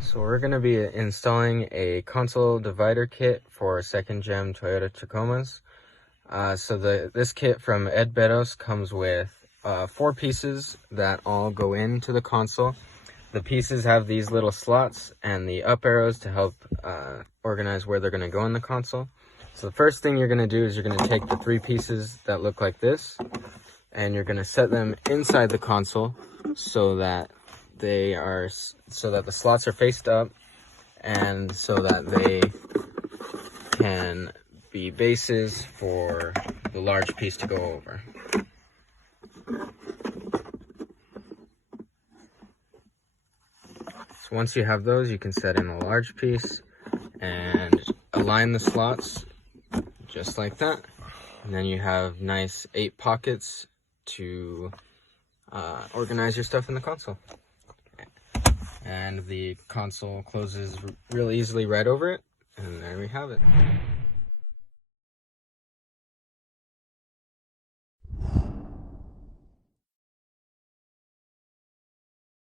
So we're going to be installing a console divider kit for second gen Toyota Tacomas. This kit from EDBETOS comes with 4 pieces that all go into the console. The pieces have these little slots and the up arrows to help organize where they're going to go in the console. So the first thing you're going to do is you're going to take the 3 pieces that look like this, and you're going to set them inside the console so that the slots are faced up and so that they can be bases for the large piece to go over. So once you have those, you can set in a large piece and align the slots just like that. And then you have nice 8 pockets to organize your stuff in the console. And the console closes real easily right over it, and there we have it.